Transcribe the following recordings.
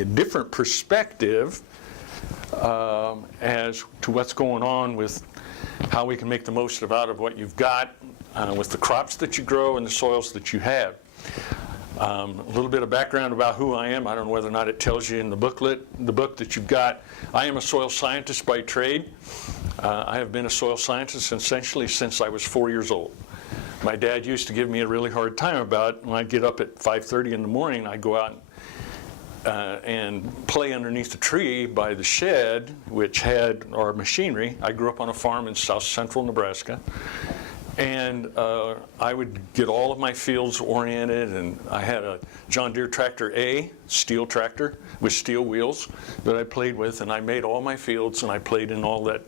a different perspective as to what's going on with how we can make the most out of what you've got with the crops that you grow and the soils that you have. A little bit of background about who I am. I don't know whether or not it tells you in the booklet, the book that you've got. I am a soil scientist by trade. I have been a soil scientist essentially since I was 4 years old. My dad used to give me a really hard time about when I'd get up at 5:30 in the morning, I'd go out and play underneath the tree by the shed, which had our machinery. I grew up on a farm in south central Nebraska. And I would get all of my fields oriented, and I had a John Deere Tractor A, steel tractor with steel wheels that I played with, and I made all my fields, and I played in all that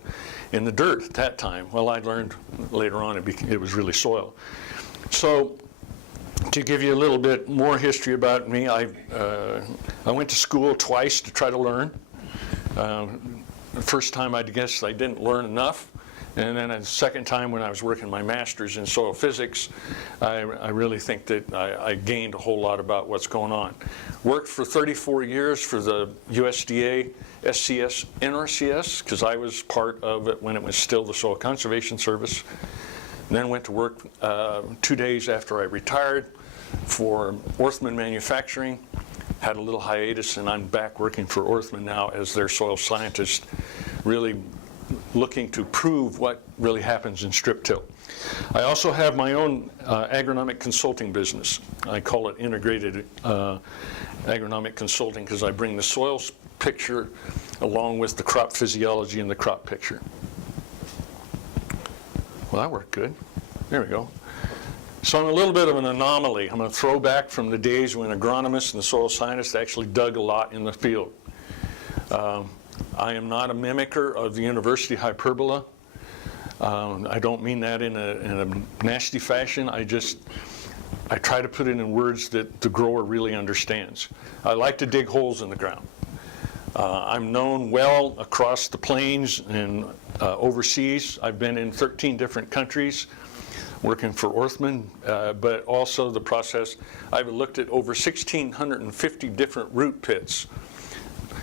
in the dirt at that time. Well, I learned later on it was really soil. So to give you a little bit more history about me, I went to school twice to try to learn. The first time I guess I didn't learn enough. And then a second time when I was working my master's in soil physics, I really think that I gained a whole lot about what's going on. Worked for 34 years for the USDA, SCS, NRCS, because I was part of it when it was still the Soil Conservation Service. And then went to work 2 days after I retired for Orthman Manufacturing. Had a little hiatus, and I'm back working for Orthman now as their soil scientist, really looking to prove what really happens in strip till. I also have my own agronomic consulting business. I call it integrated agronomic consulting because I bring the soils picture along with the crop physiology and the crop picture. Well, that worked good. There we go. So I'm a little bit of an anomaly. I'm a throwback from the days when agronomists and the soil scientists actually dug a lot in the field. I am not a mimicker of the university hyperbola. I don't mean that in a nasty fashion. I try to put it in words that the grower really understands. I like to dig holes in the ground. I'm known well across the plains and overseas. I've been in 13 different countries working for Orthman, but also the process. I've looked at over 1,650 different root pits.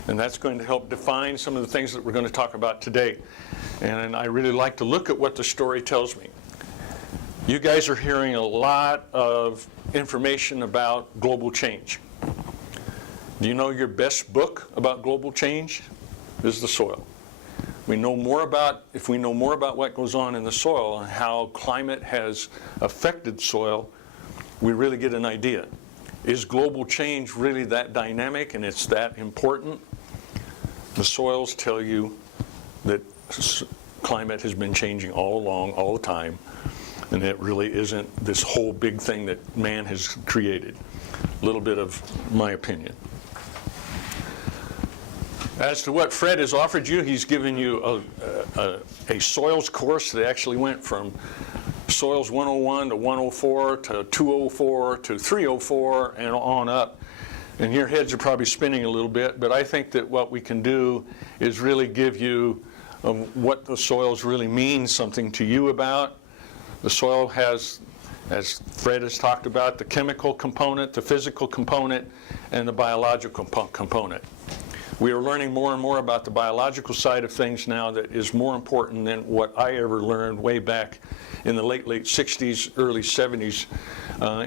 And that's going to help define some of the things that we're going to talk about today. And I really like to look at what the story tells me. You guys are hearing a lot of information about global change. Do you know your best book about global change is the soil? If we know more about what goes on in the soil and how climate has affected soil, we really get an idea. Is global change really that dynamic and it's that important? The soils tell you that climate has been changing all along, all the time, and it really isn't this whole big thing that man has created. A little bit of my opinion. As to what Fred has offered you, he's given you a soils course that actually went from Soils 101 to 104 to 204 to 304 and on up. And your heads are probably spinning a little bit, but I think that what we can do is really give you what the soils really mean something to you about. The soil has, as Fred has talked about, the chemical component, the physical component, and the biological component. We are learning more and more about the biological side of things now that is more important than what I ever learned way back in the late 60s, early 70s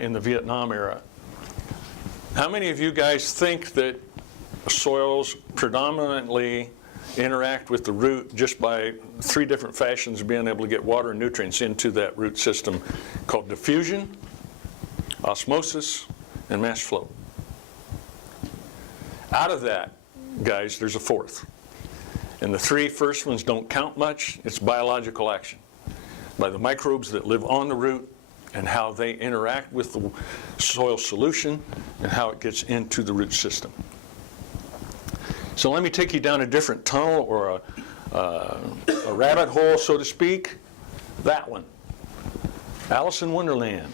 in the Vietnam era. How many of you guys think that soils predominantly interact with the root just by 3 different fashions of being able to get water and nutrients into that root system called diffusion, osmosis, and mass flow? Out of that, guys, there's a 4th. And the 3 first ones don't count much. It's biological action by the microbes that live on the root and how they interact with the soil solution and how it gets into the root system. So let me take you down a different tunnel or a rabbit hole, so to speak. That one. Alice in Wonderland.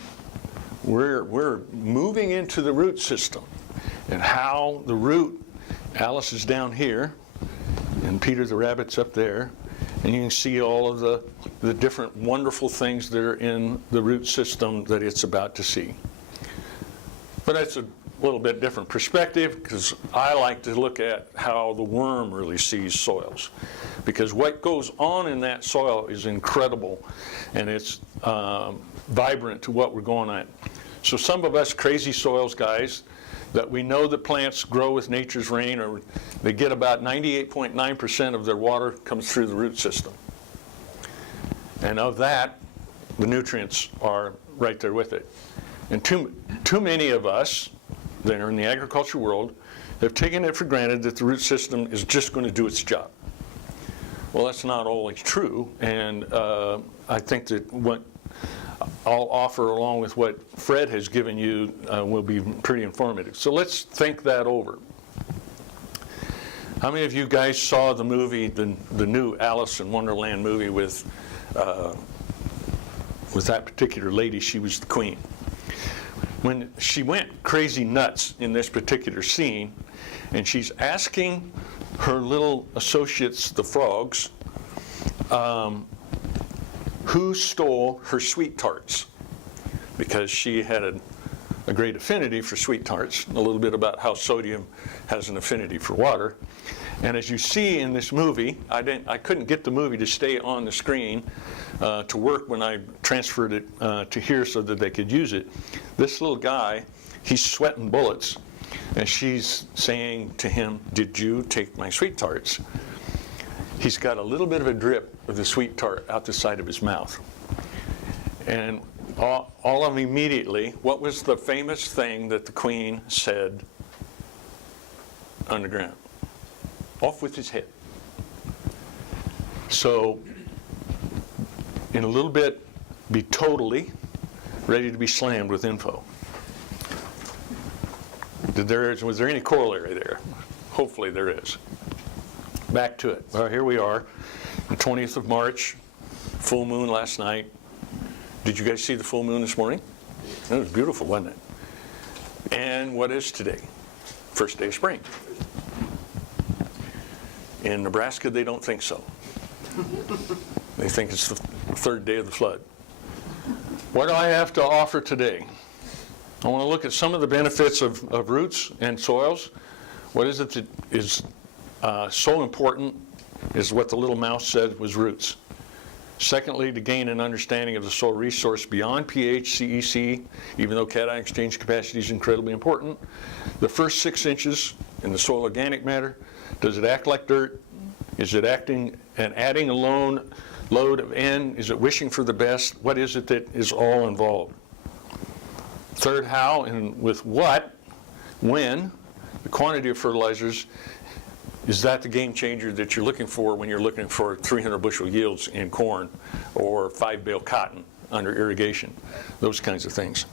We're moving into the root system and how the root, Alice is down here and Peter the rabbit's up there, and you can see all of the different wonderful things that are in the root system that it's about to see. But that's little bit different perspective, because I like to look at how the worm really sees soils. Because what goes on in that soil is incredible, and it's vibrant to what we're going at. So some of us crazy soils guys, that we know that plants grow with nature's rain, or they get about 98.9% of their water comes through the root system. And of that, the nutrients are right there with it. And too many of us that are in the agriculture world have taken it for granted that the root system is just going to do its job. Well, that's not always true, and I think that what I'll offer along with what Fred has given you will be pretty informative. So let's think that over. How many of you guys saw the movie, the new Alice in Wonderland movie with that particular lady? She was the queen. When she went crazy nuts in this particular scene, and she's asking her little associates, the frogs, who stole her sweet tarts, because she had a great affinity for sweet tarts, a little bit about how sodium has an affinity for water. And as you see in this movie, I couldn't get the movie to stay on the screen to work when I transferred it to here so that they could use it. This little guy, he's sweating bullets, and she's saying to him, "Did you take my sweet tarts?" He's got a little bit of a drip of the sweet tart out the side of his mouth. And all of them immediately, what was the famous thing that the queen said underground? Off with his head. So, in a little bit, be totally ready to be slammed with info. Was there any corollary there? Hopefully there is. Back to it. Well, here we are, the 20th of March, full moon last night. Did you guys see the full moon this morning? It was beautiful, wasn't it? And what is today? First day of spring. In Nebraska, they don't think so. They think it's the third day of the flood. What do I have to offer today? I want to look at some of the benefits of roots and soils. What is it that is so important is what the little mouse said was roots. Secondly, to gain an understanding of the soil resource beyond pH, CEC, even though cation exchange capacity is incredibly important. The first 6 inches in the soil organic matter, does it act like dirt? Is it acting and adding a load of N? Is it wishing for the best? What is it that is all involved? Third, how and with what, when, the quantity of fertilizers. Is that the game changer that you're looking for when you're looking for 300 bushel yields in corn or 5 bale cotton under irrigation? Those kinds of things.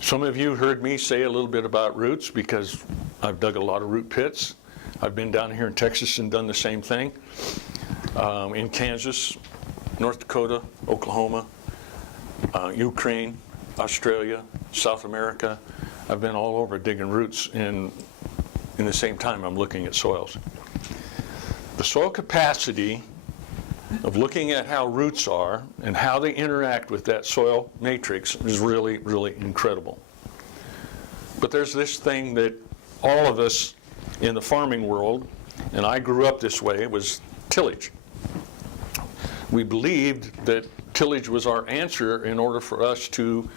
Some of you heard me say a little bit about roots because I've dug a lot of root pits. I've been down here in Texas and done the same thing. In Kansas, North Dakota, Oklahoma, Ukraine, Australia, South America. I've been all over digging roots in the same time I'm looking at soils. The soil capacity of looking at how roots are and how they interact with that soil matrix is really, really incredible. But there's this thing that all of us in the farming world, and I grew up this way, was tillage. We believed that tillage was our answer in order for us to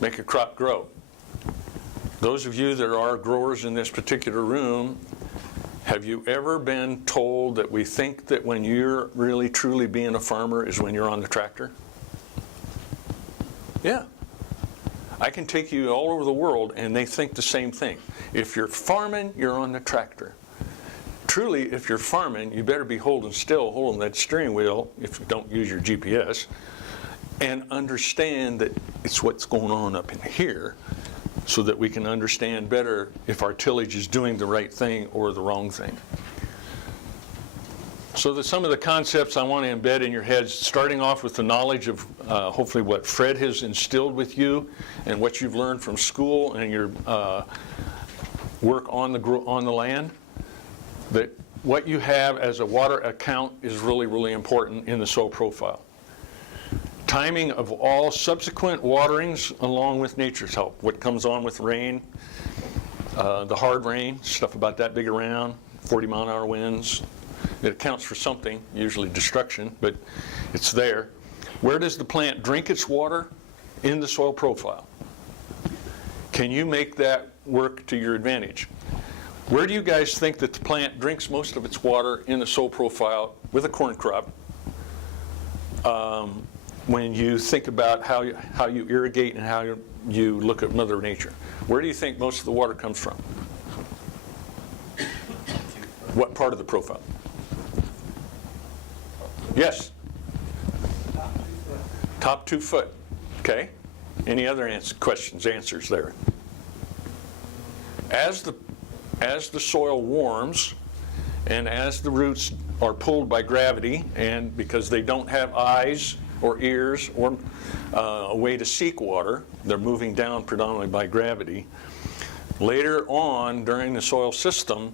make a crop grow. Those of you that are growers in this particular room, have you ever been told that we think that when you're really truly being a farmer is when you're on the tractor? Yeah. I can take you all over the world and they think the same thing. If you're farming, you're on the tractor. Truly, if you're farming, you better be holding still, holding that steering wheel, if you don't use your GPS, and understand that it's what's going on up in here, so that we can understand better if our tillage is doing the right thing or the wrong thing. So some of the concepts I want to embed in your heads, starting off with the knowledge of hopefully what Fred has instilled with you and what you've learned from school and your work on the land, that what you have as a water account is really, really important in the soil profile. Timing of all subsequent waterings along with nature's help. What comes on with rain, the hard rain, stuff about that big around, 40-mile-an-hour winds. It accounts for something, usually destruction, but it's there. Where does the plant drink its water? In the soil profile. Can you make that work to your advantage? Where do you guys think that the plant drinks most of its water in the soil profile with a corn crop? When you think about how you irrigate and how you look at Mother Nature, where do you think most of the water comes from? What part of the profile? Yes? Top 2 foot. Okay. Any other answers there? As the soil warms and as the roots are pulled by gravity, and because they don't have eyes or ears or a way to seek water, they're moving down predominantly by gravity. Later on during the soil system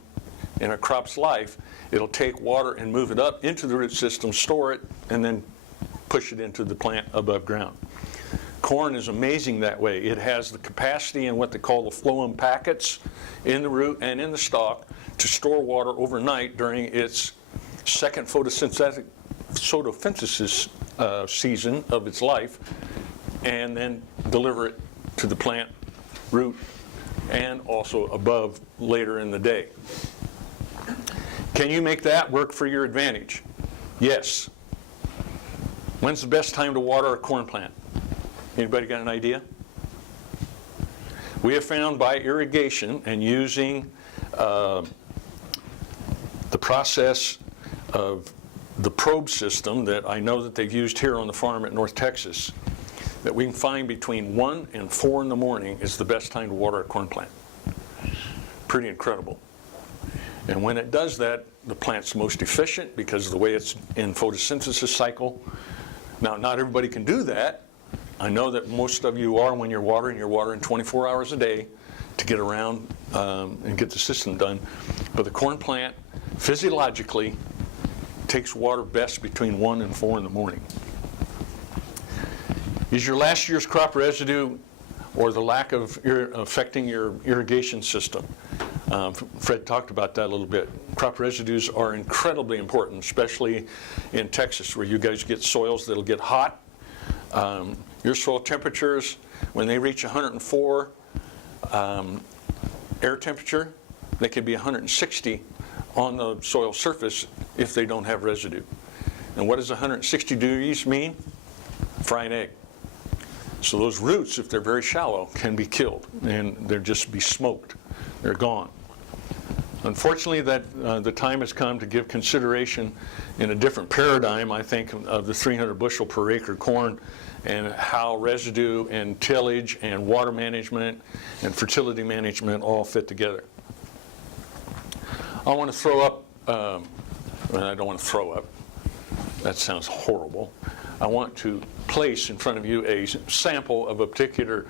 in a crop's life, it'll take water and move it up into the root system, store it, and then push it into the plant above ground. Corn is amazing that way. It has the capacity in what they call the phloem packets in the root and in the stalk to store water overnight during its second photosynthesis season of its life, and then deliver it to the plant root and also above later in the day. Can you make that work for your advantage? Yes. When's the best time to water a corn plant? Anybody got an idea? We have found by irrigation and using the process of the probe system that I know that they've used here on the farm at North Texas, that we can find between 1 and 4 in the morning is the best time to water a corn plant. Pretty incredible. And when it does that, the plant's most efficient because of the way it's in photosynthesis cycle. Now, not everybody can do that. I know that most of you are when you're watering 24 hours a day to get around and get the system done. But the corn plant, physiologically, takes water best between 1 and 4 in the morning. Is your last year's crop residue or the lack of affecting your irrigation system? Fred talked about that a little bit. Crop residues are incredibly important, especially in Texas where you guys get soils that'll get hot. Your soil temperatures, when they reach 104 air temperature, they can be 160 on the soil surface if they don't have residue. And what does 160 degrees mean? Fry an egg. So those roots, if they're very shallow, can be killed and they'll just be smoked. They're gone. Unfortunately, that the time has come to give consideration in a different paradigm, I think, of the 300 bushel per acre corn and how residue and tillage and water management and fertility management all fit together. I want to throw up, I don't want to throw up, that sounds horrible. I want to place in front of you a sample of a particular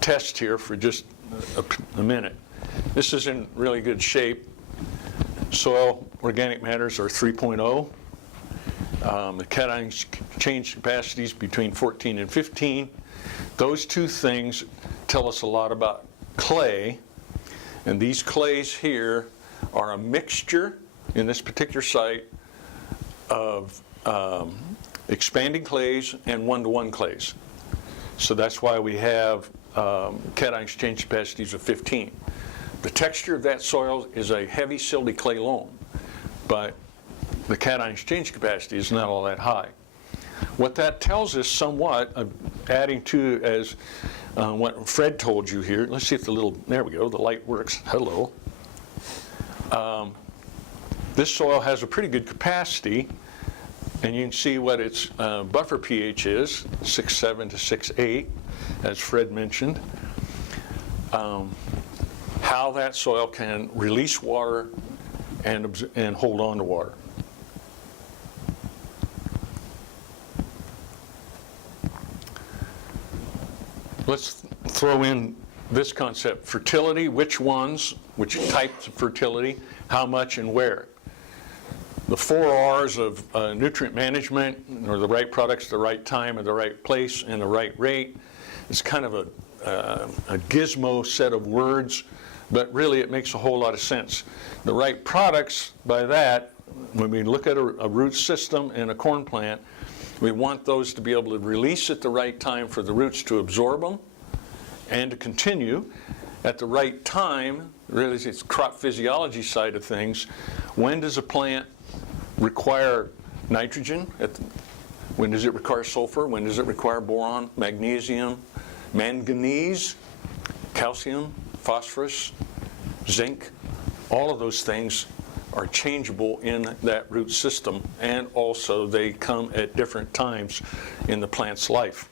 test here for just a minute. This is in really good shape. Soil organic matters are 3.0. The cation change capacities between 14 and 15. Those two things tell us a lot about clay. And these clays here are a mixture, in this particular site, of expanding clays and one-to-one clays. So that's why we have cation exchange capacities of 15. The texture of that soil is a heavy silty clay loam, but the cation exchange capacity is not all that high. What that tells us somewhat, adding to as what Fred told you here, let's see if there we go, the light works, hello. This soil has a pretty good capacity, and you can see what its buffer pH is, 6.7 to 6.8, as Fred mentioned. How that soil can release water and hold on to water. Let's throw in this concept, fertility, which types of fertility, how much and where. The 4 R's of nutrient management, or the right products, the right time, at the right place, and the right rate. It's kind of a gizmo set of words, but really it makes a whole lot of sense. The right products, by that, when we look at a root system and a corn plant, we want those to be able to release at the right time for the roots to absorb them and to continue. At the right time, really it's crop physiology side of things. When does a plant require nitrogen? When does it require sulfur? When does it require boron, magnesium, manganese, calcium, phosphorus, zinc? All of those things are changeable in that root system, and also they come at different times in the plant's life.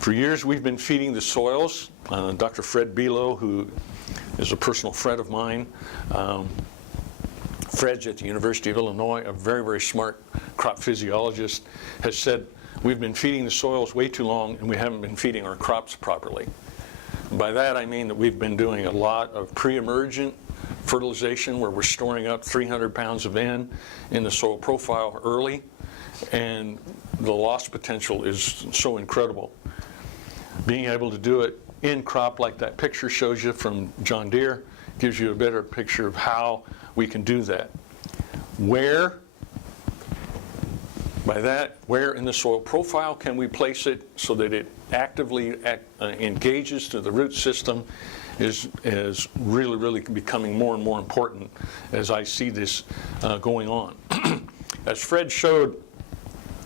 For years we've been feeding the soils. Dr. Fred Below, who is a personal friend of mine, Fred's at the University of Illinois, a very, very smart crop physiologist, has said we've been feeding the soils way too long and we haven't been feeding our crops properly. By that I mean that we've been doing a lot of pre-emergent fertilization where we're storing up 300 pounds of N in the soil profile early, and the loss potential is so incredible. Being able to do it in crop like that picture shows you from John Deere gives you a better picture of how we can do that. Where in the soil profile can we place it so that it actively engages to the root system is really, really becoming more and more important as I see this going on. As Fred showed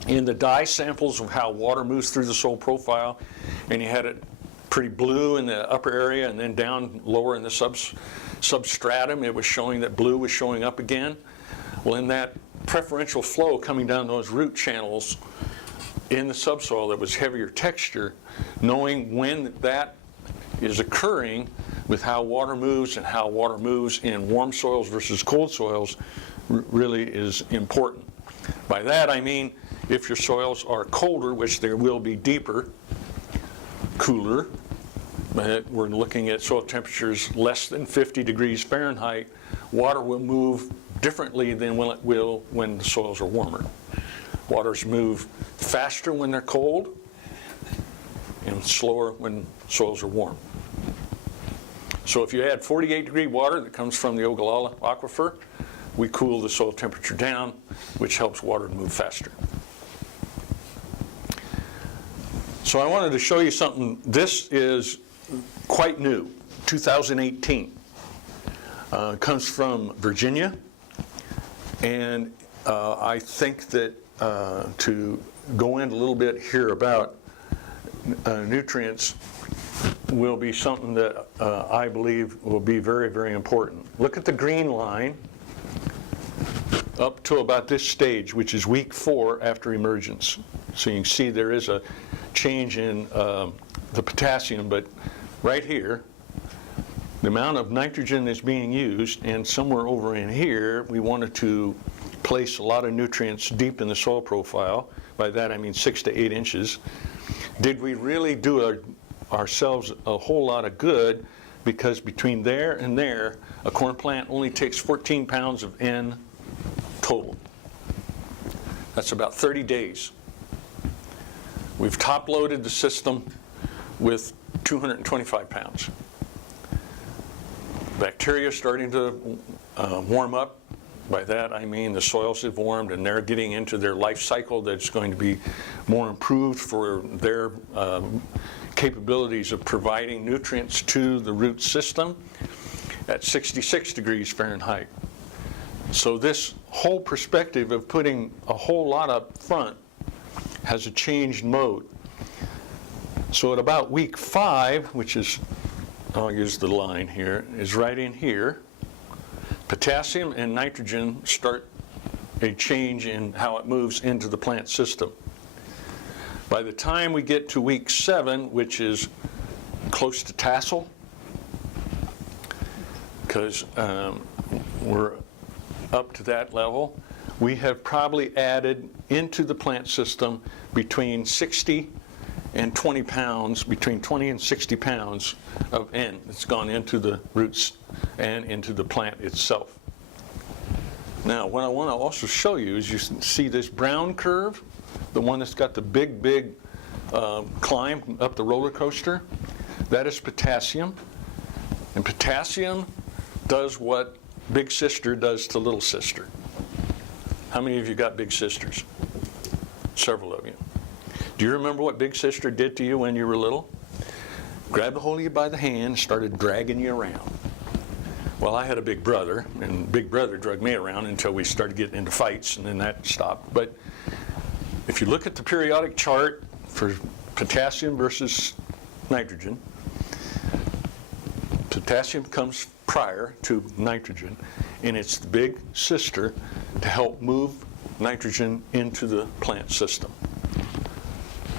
in the dye samples of how water moves through the soil profile, and he had it pretty blue in the upper area and then down lower in the substratum, it was showing that blue was showing up again. Well, in that preferential flow coming down those root channels in the subsoil that was heavier texture, knowing when that is occurring with how water moves and how water moves in warm soils versus cold soils really is important. By that I mean if your soils are colder, which they will be deeper, cooler, but we're looking at soil temperatures less than 50 degrees Fahrenheit, water will move differently than it will when the soils are warmer. Waters move faster when they're cold and slower when soils are warm. So if you add 48-degree water that comes from the Ogallala aquifer, we cool the soil temperature down, which helps water to move faster. So I wanted to show you something. This is quite new, 2018. Comes from Virginia, and I think that to go in a little bit here about nutrients will be something that I believe will be very, very important. Look at the green line up to about this stage, which is week 4 after emergence. So you can see there is a change in the potassium, but right here, the amount of nitrogen that's being used, and somewhere over in here, we wanted to place a lot of nutrients deep in the soil profile. By that I mean 6 to 8 inches. Did we really do ourselves a whole lot of good? Because between there and there, a corn plant only takes 14 pounds of N total. That's about 30 days. We've top-loaded the system with 225 pounds. Bacteria are starting to warm up. By that I mean the soils have warmed and they're getting into their life cycle that's going to be more improved for their capabilities of providing nutrients to the root system at 66 degrees Fahrenheit. So this whole perspective of putting a whole lot up front has a changed mode. So at about week 5, which is, I'll use the line here, is right in here, potassium and nitrogen start a change in how it moves into the plant system. By the time we get to week 7, which is close to tassel, because we're up to that level, we have probably added into the plant system between 60 and 20 pounds, between 20 and 60 pounds of N that's gone into the roots and into the plant itself. Now, what I want to also show you is you see this brown curve, the one that's got the big climb up the roller coaster. That is potassium. And potassium does what big sister does to little sister. How many of you got big sisters? Several of you. Do you remember what big sister did to you when you were little? Grabbed a hold of you by the hand and started dragging you around. Well, I had a big brother, and big brother dragged me around until we started getting into fights, and then that stopped. But if you look at the periodic chart for potassium versus nitrogen, potassium comes prior to nitrogen, and it's the big sister to help move nitrogen into the plant system.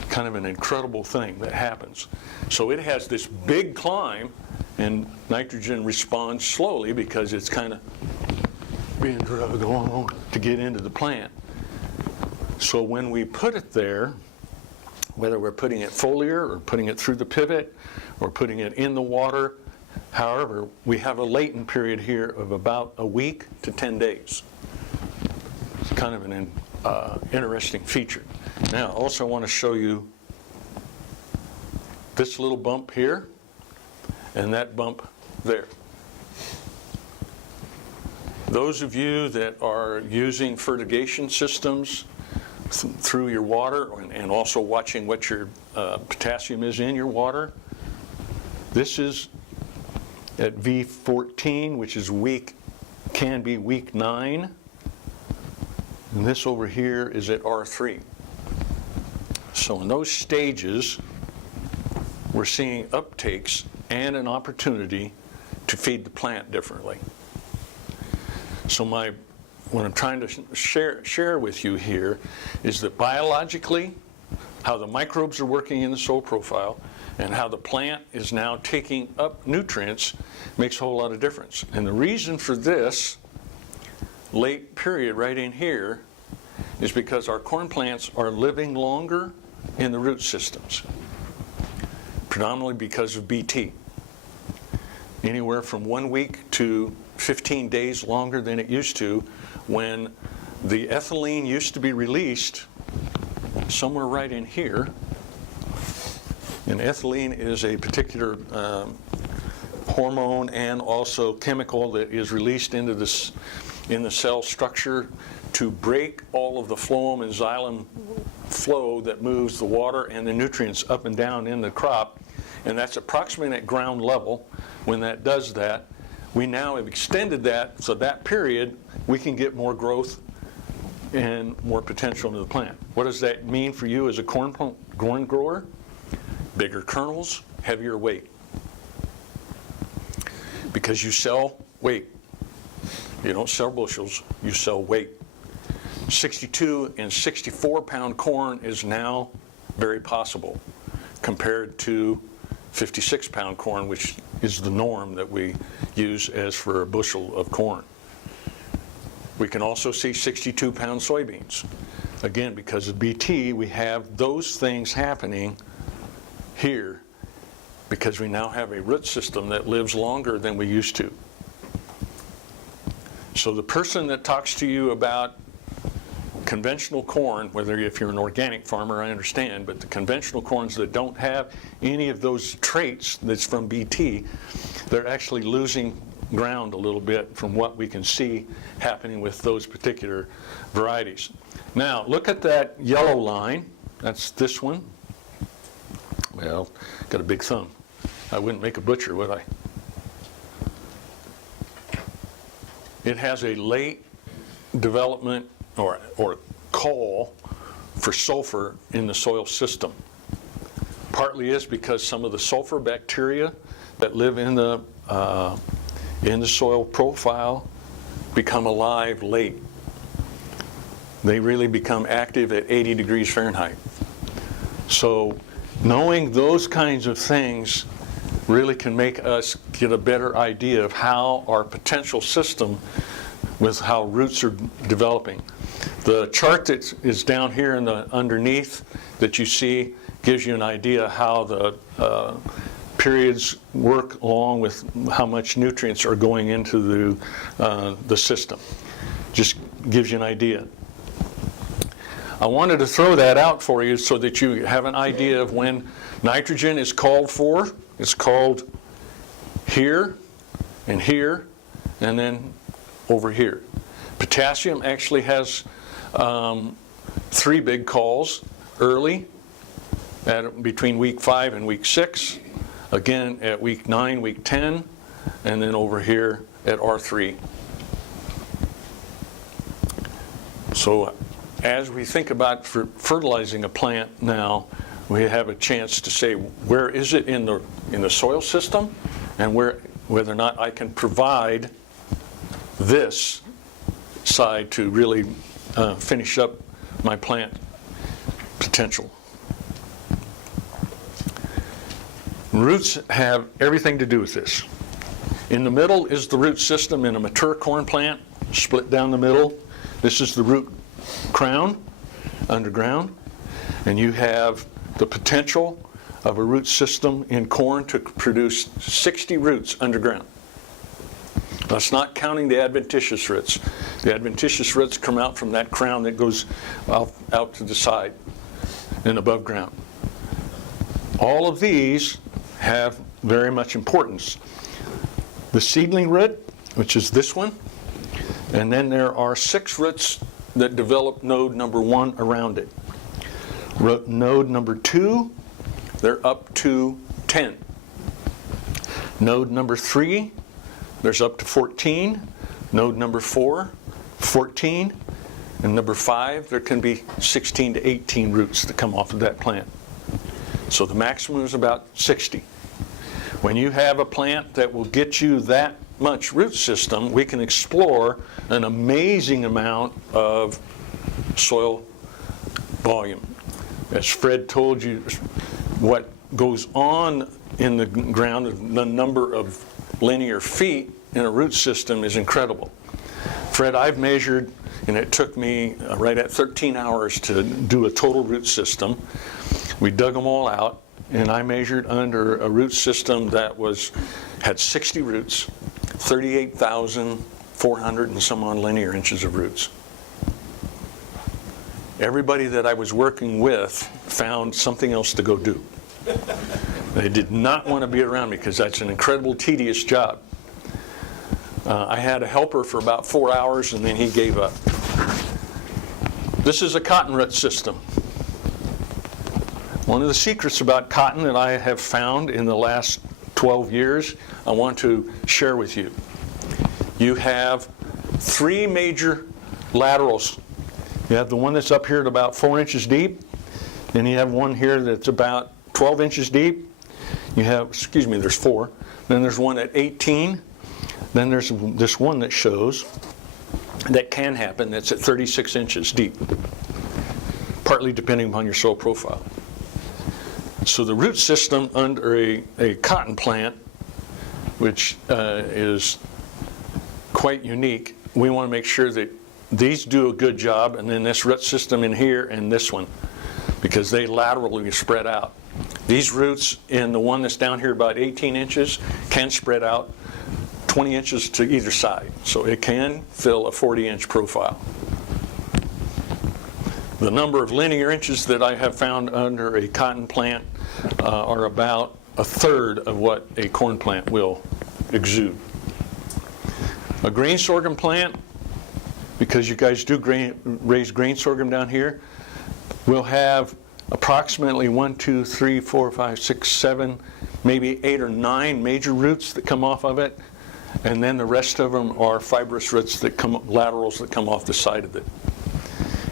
Kind of an incredible thing that happens. So it has this big climb, and nitrogen responds slowly because it's kind of being dragged along to get into the plant. So when we put it there, whether we're putting it foliar or putting it through the pivot or putting it in the water, however, we have a latent period here of about a week to 10 days. It's kind of an interesting feature. Now, I also want to show you this little bump here and that bump there. Those of you that are using fertigation systems through your water and also watching what your potassium is in your water, this is at V14, which is can be week 9. And this over here is at R3. So in those stages, we're seeing uptakes and an opportunity to feed the plant differently. So what I'm trying to share with you here is that biologically, how the microbes are working in the soil profile and how the plant is now taking up nutrients makes a whole lot of difference. And the reason for this late period right in here is because our corn plants are living longer in the root systems, predominantly because of BT. Anywhere from 1 week to 15 days longer than it used to, when the ethylene used to be released somewhere right in here. And ethylene is a particular hormone and also chemical that is released into this in the cell structure to break all of the phloem and xylem flow that moves the water and the nutrients up and down in the crop. And that's approximately at ground level. When that does that, we now have extended that, so that period we can get more growth and more potential into the plant. What does that mean for you as a corn grower? Bigger kernels, heavier weight. Because you sell weight. You don't sell bushels, you sell weight. 62 and 64 pound corn is now very possible compared to 56 pound corn, which is the norm that we use as for a bushel of corn. We can also see 62 pound soybeans. Again, because of BT, we have those things happening here because we now have a root system that lives longer than we used to. So the person that talks to you about conventional corn, whether if you're an organic farmer, I understand, but the conventional corns that don't have any of those traits that's from BT, they're actually losing ground a little bit from what we can see happening with those particular varieties. Now, look at that yellow line. That's this one. Well, got a big thumb. I wouldn't make a butcher, would I? It has a late development or call for sulfur in the soil system. Partly is because some of the sulfur bacteria that live in the soil profile become alive late. They really become active at 80 degrees Fahrenheit. So knowing those kinds of things really can make us get a better idea of how our potential system with how roots are developing. The chart that is down here in the underneath that you see gives you an idea how the periods work along with how much nutrients are going into the system. just gives you an idea. I wanted to throw that out for you so that you have an idea of when nitrogen is called for. It's called here, and then over here. Potassium actually has 3 big calls: early, between week 5 and week 6, again at week 9, week 10, and then over here at R3. So as we think about fertilizing a plant now, we have a chance to say, where is it in the soil system, and whether or not I can provide this side to really finish up my plant potential. Roots have everything to do with this. In the middle is the root system in a mature corn plant, split down the middle. This is the root crown, underground, and you have the potential of a root system in corn to produce 60 roots underground. That's not counting the adventitious roots. The adventitious roots come out from that crown that goes out to the side and above ground. All of these have very much importance. The seedling root, which is this one, and then there are 6 roots that develop node number 1 around it. Node number 2, they're up to 10. Node number 3, there's up to 14. Node number 4, 14. And number 5, there can be 16 to 18 roots that come off of that plant. So the maximum is about 60. When you have a plant that will get you that much root system, we can explore an amazing amount of soil volume. As Fred told you, what goes on in the ground, the number of linear feet in a root system is incredible. Fred, I've measured, and it took me right at 13 hours to do a total root system. We dug them all out, and I measured under a root system that had 60 roots, 38,400 and some odd linear inches of roots. Everybody that I was working with found something else to go do. They did not want to be around me because that's an incredible tedious job. I had a helper for about 4 hours and then he gave up. This is a cotton root system. One of the secrets about cotton that I have found in the last 12 years, I want to share with you. You have 3 major laterals. You have the one that's up here at about 4 inches deep. Then you have one here that's about 12 inches deep. You have, there's 4. Then there's one at 18. Then there's this one that shows that can happen that's at 36 inches deep, partly depending upon your soil profile. So the root system under a cotton plant, which is quite unique, we want to make sure that these do a good job, and then this root system in here and this one, because they laterally spread out. These roots in the one that's down here about 18 inches can spread out 20 inches to either side, so it can fill a 40-inch profile. The number of linear inches that I have found under a cotton plant are about 1/3 of what a corn plant will exude. A grain sorghum plant, because you guys do raise grain sorghum down here, will have approximately 1, 2, 3, 4, 5, 6, 7, maybe 8 or 9 major roots that come off of it, and then the rest of them are fibrous roots that laterals that come off the side of it.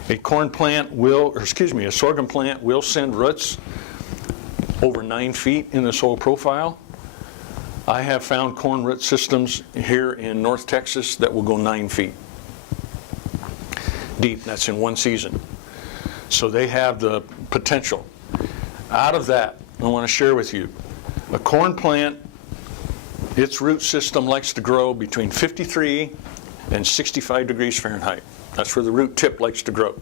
A corn plant a sorghum plant will send roots over 9 feet in the soil profile. I have found corn root systems here in North Texas that will go 9 feet deep. That's in one season. So they have the potential. Out of that, I want to share with you, a corn plant, its root system likes to grow between 53 and 65 degrees Fahrenheit. That's where the root tip likes to grow.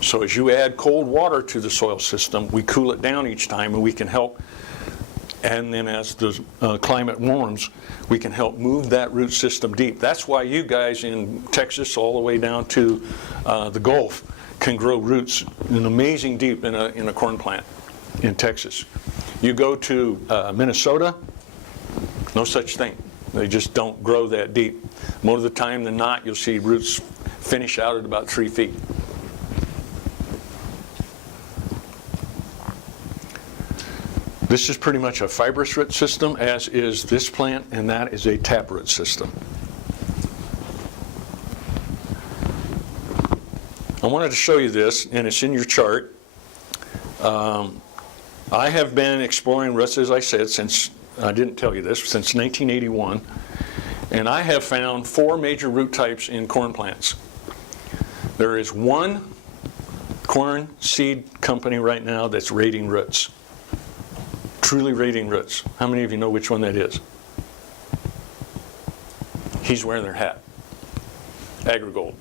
So as you add cold water to the soil system, we cool it down each time, and we can help And then as the climate warms, we can help move that root system deep. That's why you guys in Texas all the way down to the Gulf can grow roots an amazing deep in a corn plant in Texas. You go to Minnesota, no such thing. They just don't grow that deep. Most of the time than not, you'll see roots finish out at about 3 feet. This is pretty much a fibrous root system, as is this plant, and that is a taproot system. I wanted to show you this, and it's in your chart. I have been exploring roots, as I said, since, I didn't tell you this, since 1981, and I have found 4 major root types in corn plants. There is one corn seed company right now that's rating roots. Truly rating roots. How many of you know which one that is? He's wearing their hat. AgriGold.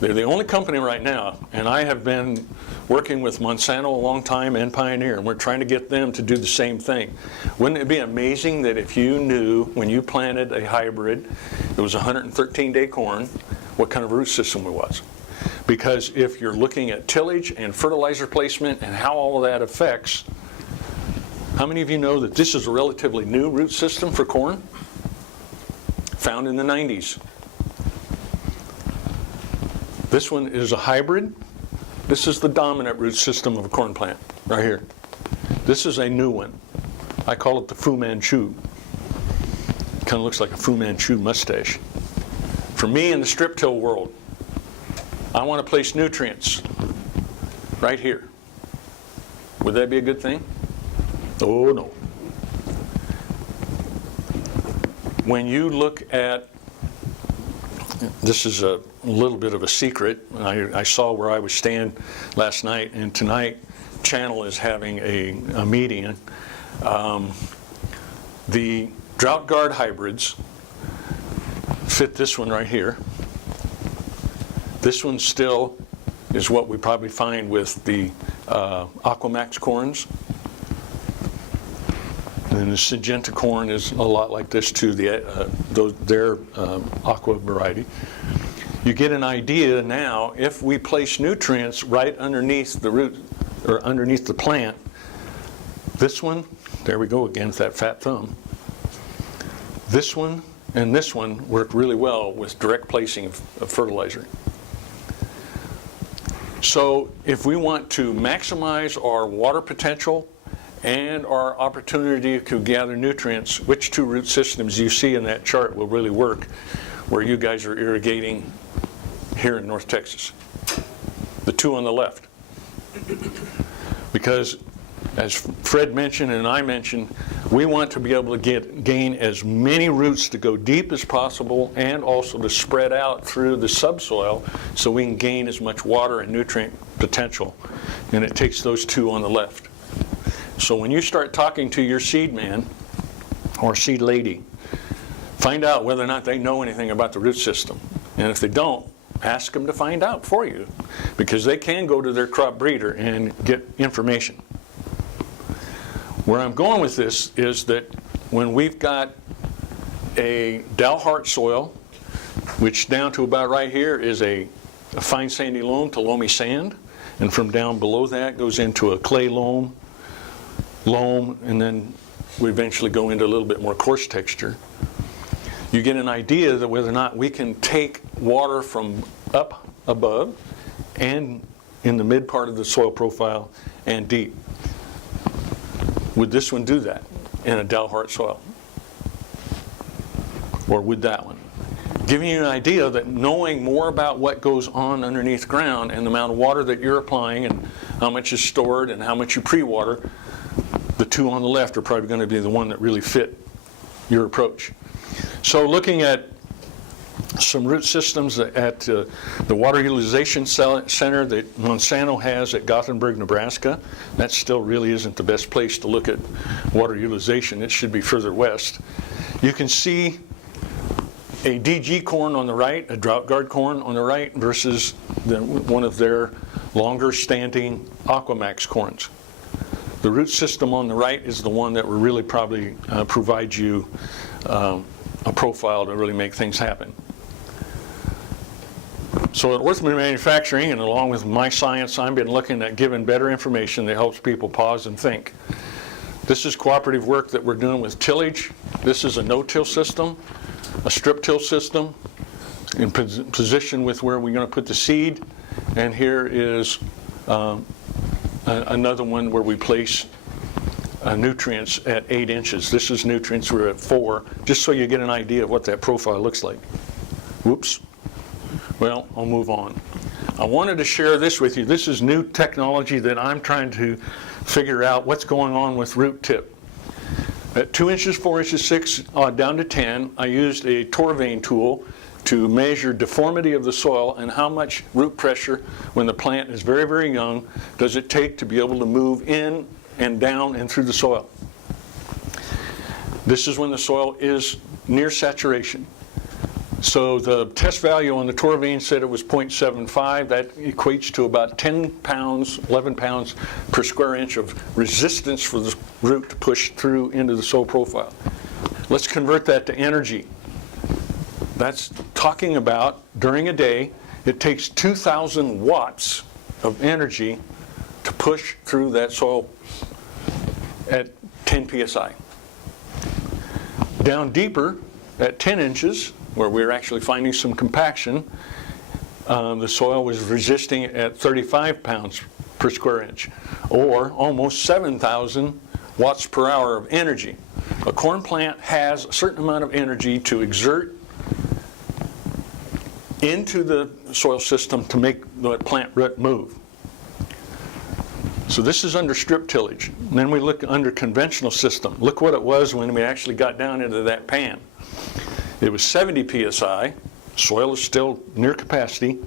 They're the only company right now, and I have been working with Monsanto a long time and Pioneer, and we're trying to get them to do the same thing. Wouldn't it be amazing that if you knew when you planted a hybrid, it was 113-day corn, what kind of root system it was? Because if you're looking at tillage and fertilizer placement and how all of that affects, how many of you know that this is a relatively new root system for corn? Found in the 90s. This one is a hybrid. This is the dominant root system of a corn plant, right here. This is a new one. I call it the Fu Manchu. It kind of looks like a Fu Manchu mustache. For me in the strip till world, I want to place nutrients right here. Would that be a good thing? Oh no. When you look at, this is a little bit of a secret. I saw where I was staying last night, and tonight Channel is having a meeting. The drought guard hybrids fit this one right here. This one still is what we probably find with the Aquamax corns. And the Syngenta corn is a lot like this too, their aqua variety. You get an idea now, if we place nutrients right underneath the root, or underneath the plant, this one, there we go again with that fat thumb, this one and this one work really well with direct placing of fertilizer. So if we want to maximize our water potential and our opportunity to gather nutrients, which 2 root systems you see in that chart will really work where you guys are irrigating here in North Texas? The 2 on the left. Because as Fred mentioned and I mentioned, we want to be able to gain as many roots to go deep as possible and also to spread out through the subsoil so we can gain as much water and nutrient potential. And it takes those 2 on the left. So when you start talking to your seed man or seed lady, find out whether or not they know anything about the root system. And if they don't, ask them to find out for you, because they can go to their crop breeder and get information. Where I'm going with this is that when we've got a Dalhart soil, which down to about right here is a fine sandy loam to loamy sand, and from down below that goes into a clay loam, and then we eventually go into a little bit more coarse texture. You get an idea that whether or not we can take water from up above and in the mid part of the soil profile and deep. Would this one do that in a Dalhart soil? Or would that one? Giving you an idea that knowing more about what goes on underneath ground and the amount of water that you're applying and how much is stored and how much you pre-water, the 2 on the left are probably going to be the one that really fit your approach. So looking at some root systems at the Water Utilization Center that Monsanto has at Gothenburg, Nebraska, that still really isn't the best place to look at water utilization. It should be further west. You can see a DG corn on the right, a drought guard corn on the right, versus one of their longer standing Aquamax corns. The root system on the right is the one that will really probably provide you a profile to really make things happen. So at Orthman Manufacturing, and along with my science, I've been looking at giving better information that helps people pause and think. This is cooperative work that we're doing with tillage. This is a no-till system, a strip-till system, in position with where we're going to put the seed. And here is another one where we place nutrients at 8 inches. This is nutrients, we're at 4, just so you get an idea of what that profile looks like. Whoops. Well, I'll move on. I wanted to share this with you. This is new technology that I'm trying to figure out what's going on with root tip. At 2 inches, 4 inches, 6, down to 10, I used a Torvain tool to measure deformity of the soil and how much root pressure when the plant is very, very young does it take to be able to move in and down and through the soil. This is when the soil is near saturation. So the test value on the Torvain said it was 0.75. That equates to about 10 pounds, 11 pounds per square inch of resistance for the root to push through into the soil profile. Let's convert that to energy. That's talking about during a day, it takes 2,000 watts of energy to push through that soil at 10 psi. Down deeper at 10 inches, where we're actually finding some compaction, the soil was resisting at 35 pounds per square inch, or almost 7,000 watts per hour of energy. A corn plant has a certain amount of energy to exert into the soil system to make the plant root move. So this is under strip tillage. And then we look under conventional system. Look what it was when we actually got down into that pan. It was 70 psi, soil is still near capacity,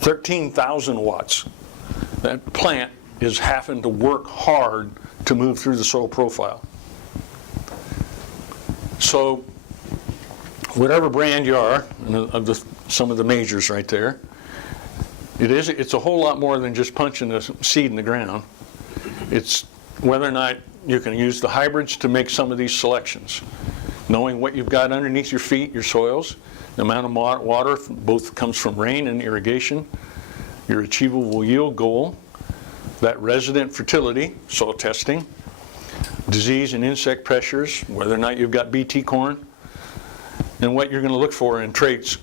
13,000 watts. That plant is having to work hard to move through the soil profile. So whatever brand you are, of some of the majors right there, it's a whole lot more than just punching a seed in the ground. It's whether or not you can use the hybrids to make some of these selections. Knowing what you've got underneath your feet, your soils, the amount of water both comes from rain and irrigation, your achievable yield goal, that resident fertility, soil testing, disease and insect pressures, whether or not you've got BT corn, and what you're going to look for in traits.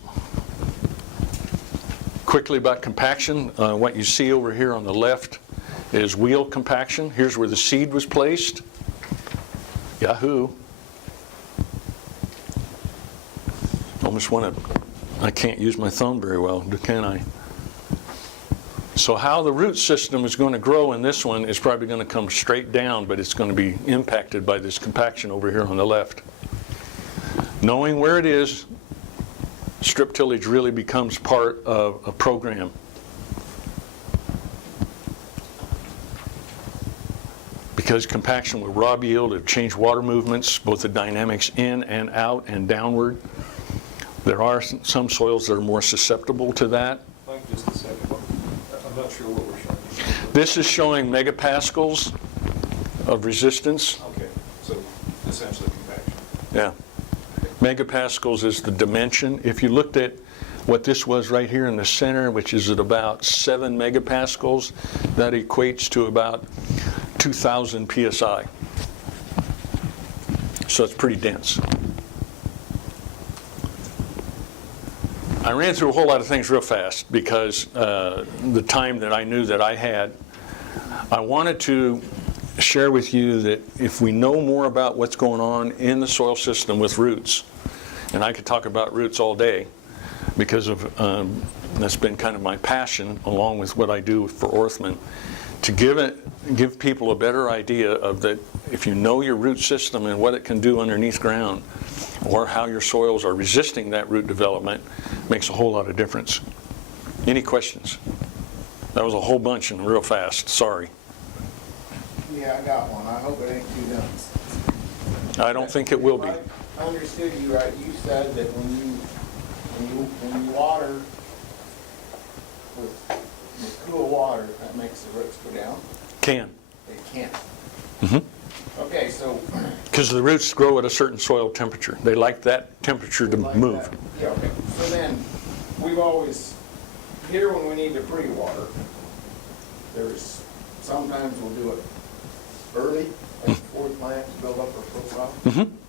Quickly about compaction, what you see over here on the left is wheel compaction. Here's where the seed was placed. Yahoo! Almost want to, I can't use my thumb very well, can I? So how the root system is going to grow in this one is probably going to come straight down, but it's going to be impacted by this compaction over here on the left. Knowing where it is, strip tillage really becomes part of a program. Because compaction will rob yield, it change water movements, both the dynamics in and out and downward. There are some soils that are more susceptible to that. Just a second. I'm not sure what we're showing. This is showing megapascals of resistance. Okay, so essentially compaction. Yeah. Megapascals is the dimension. If you looked at what this was right here in the center, which is at about 7 megapascals, that equates to about 2,000 psi. So it's pretty dense. I ran through a whole lot of things real fast because the time that I knew that I had. I wanted to share with you that if we know more about what's going on in the soil system with roots, and I could talk about roots all day because of that's been kind of my passion along with what I do for Orthman, to give people a better idea of that. If you know your root system and what it can do underneath ground, or how your soils are resisting that root development, makes a whole lot of difference. Any questions? That was a whole bunch and real fast. Sorry. Yeah, I got one. I hope it ain't too dense. I don't think it will be. If I understood you right, you said that when you water with cool water, that makes the roots go down? Can. They can't. Okay, so. Because the roots grow at a certain soil temperature. They like that temperature to like move. that. Yeah, okay. So then, we've always, here when we need to pre-water, there's, sometimes we'll do it early, like before the plant to build up our profile.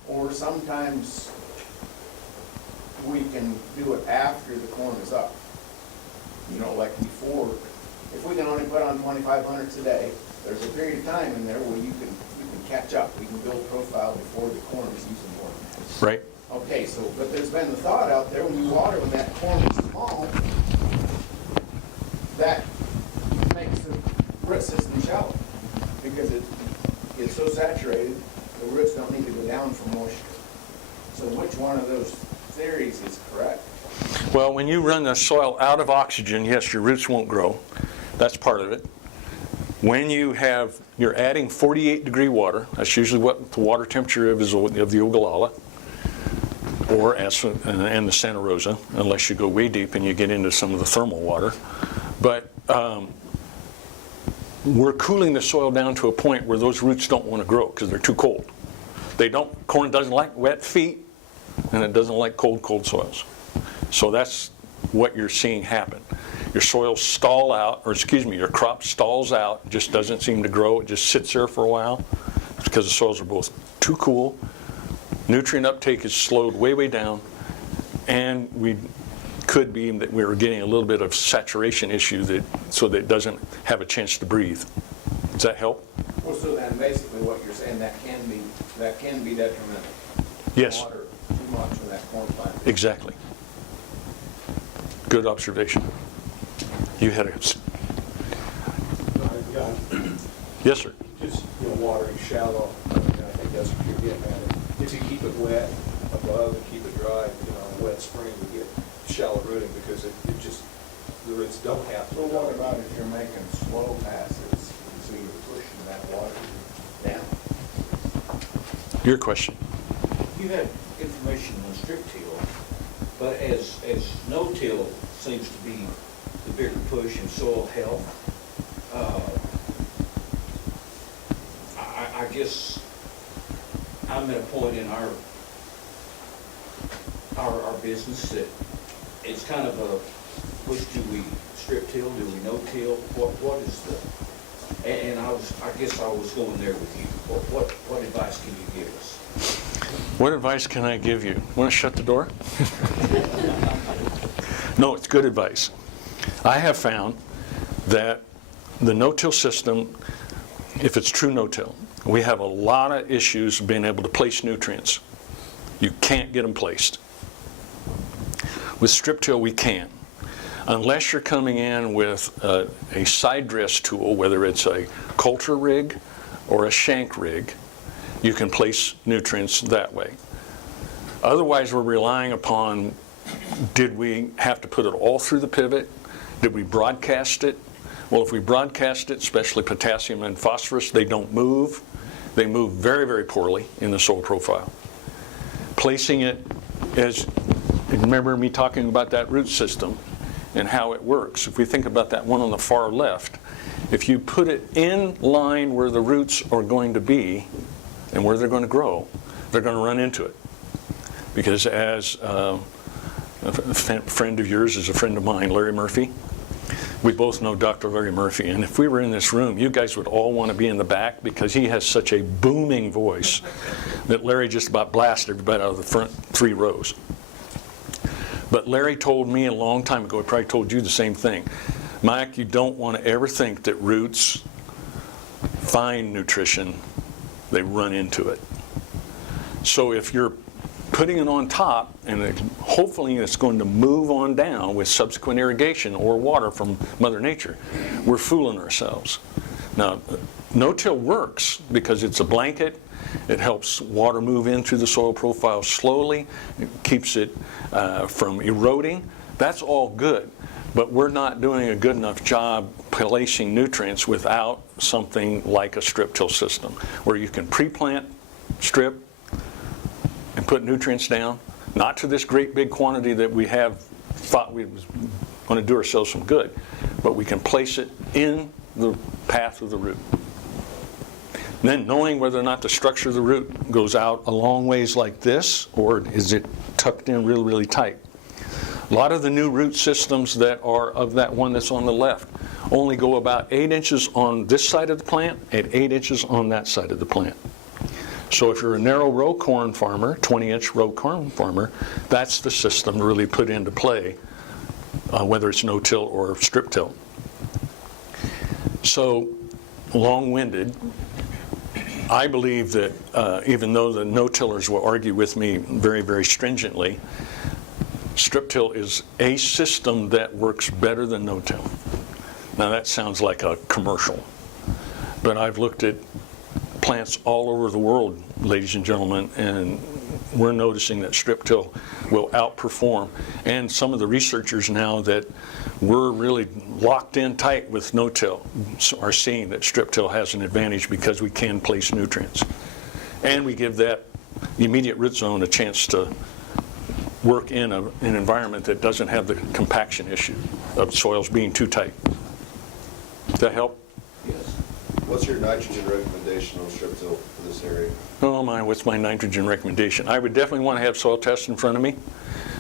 Or sometimes we can do it after the corn is up. You know, like before, if we can only put on 2,500 a day, there's a period of time in there where you can catch up. We can build profile before the corn is using more. Right. Okay, so, but there's been the thought out there, when you water when that corn is small, that makes the root system shallow, because it's so saturated, the roots don't need to go down for moisture. So which one of those theories is correct? Well, when you run the soil out of oxygen, yes, your roots won't grow. That's part of it. When you're adding 48-degree water, that's usually what the water temperature of the Ogallala, or and the Santa Rosa, unless you go way deep and you get into some of the thermal water. But we're cooling the soil down to a point where those roots don't want to grow because they're too cold. Corn doesn't like wet feet, and it doesn't like cold soils. So that's what you're seeing happen. Your soils stall out, your crop stalls out, just doesn't seem to grow. It just sits there for a while. It's because the soils are both too cool, nutrient uptake is slowed way down, and could be that we were getting a little bit of saturation issue so that it doesn't have a chance to breathe. Does that help? Well, so then basically what you're saying, that can be detrimental. Yes. Water too much for that corn plant. Exactly. Good observation. You had a... Yes, sir. Just, watering shallow, I think that's what you're getting at. If you keep it wet above and keep it dry, a wet spring, we get shallow rooting because the roots don't have to. So what about if you're making slow passes, so you're pushing that water down? Your question. You have information on strip till, but as no-till seems to be the bigger push in soil health, I guess I'm at a point in our business that it's kind of which do we strip till, do we no-till? What is the, and I guess I was going there with you. What advice can you give us? What advice can I give you? Want to shut the door? No, it's good advice. I have found that the no-till system, if it's true no-till, we have a lot of issues being able to place nutrients. You can't get them placed. With strip till, we can. Unless you're coming in with a side dress tool, whether it's a coulter rig or a shank rig, you can place nutrients that way. Otherwise, we're relying upon, did we have to put it all through the pivot? Did we broadcast it? Well, if we broadcast it, especially potassium and phosphorus, they don't move. They move very poorly in the soil profile. Placing it remember me talking about that root system and how it works. If we think about that one on the far left, if you put it in line where the roots are going to be and where they're going to grow, they're going to run into it. Because as a friend of yours is a friend of mine, Larry Murphy. We both know Dr. Larry Murphy, and if we were in this room, you guys would all want to be in the back because he has such a booming voice that Larry just about blasts everybody out of the front 3 rows. But Larry told me a long time ago, he probably told you the same thing. Mike, you don't want to ever think that roots find nutrition, they run into it. So if you're putting it on top, and hopefully it's going to move on down with subsequent irrigation or water from Mother Nature, we're fooling ourselves. Now, no-till works because it's a blanket. It helps water move in through the soil profile slowly. It keeps it from eroding. That's all good. But we're not doing a good enough job placing nutrients without something like a strip till system, where you can pre-plant, strip, and put nutrients down, not to this great big quantity that we have thought we was going to do ourselves some good, but we can place it in the path of the root. Then knowing whether or not the structure of the root goes out a long ways like this, or is it tucked in really, really tight. A lot of the new root systems that are of that one that's on the left only go about 8 inches on this side of the plant and 8 inches on that side of the plant. So if you're a narrow row corn farmer, 20-inch row corn farmer, that's the system really put into play, whether it's no-till or strip-till. So, long-winded, I believe that even though the no-tillers will argue with me very, very stringently, strip-till is a system that works better than no-till. Now that sounds like a commercial, but I've looked at plants all over the world, ladies and gentlemen, and we're noticing that strip-till will outperform. And some of the researchers now that we're really locked in tight with no-till are seeing that strip-till has an advantage because we can place nutrients. And we give that immediate root zone a chance to work in an environment that doesn't have the compaction issue of soils being too tight. Does that help? Yes. What's your nitrogen recommendation on strip-till for this area? Oh my, what's my nitrogen recommendation? I would definitely want to have soil tests in front of me,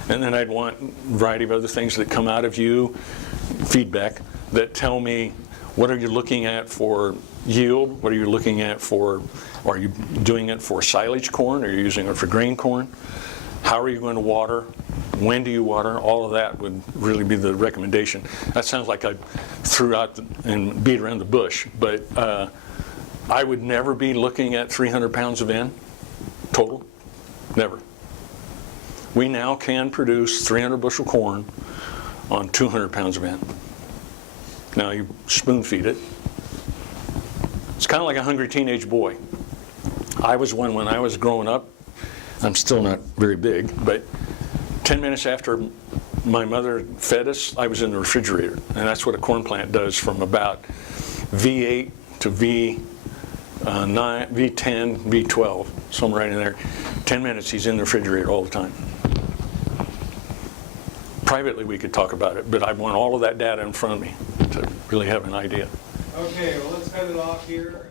and then I'd want a variety of other things that come out of you, feedback, that tell me what are you looking at for yield, what are you looking at for, are you doing it for silage corn, are you using it for grain corn, how are you going to water, when do you water, all of that would really be the recommendation. That sounds like I threw out and beat around the bush, but I would never be looking at 300 pounds of N total, never. We now can produce 300 bushel corn on 200 pounds of N. Now you spoon feed it. It's kind of like a hungry teenage boy. I was one when I was growing up. I'm still not very big, but 10 minutes after my mother fed us, I was in the refrigerator. And that's what a corn plant does from about V8 to V9, V10, V12, somewhere right in there. 10 minutes, he's in the refrigerator all the time. Privately, we could talk about it, but I want all of that data in front of me to really have an idea. Okay, well, let's cut it off here.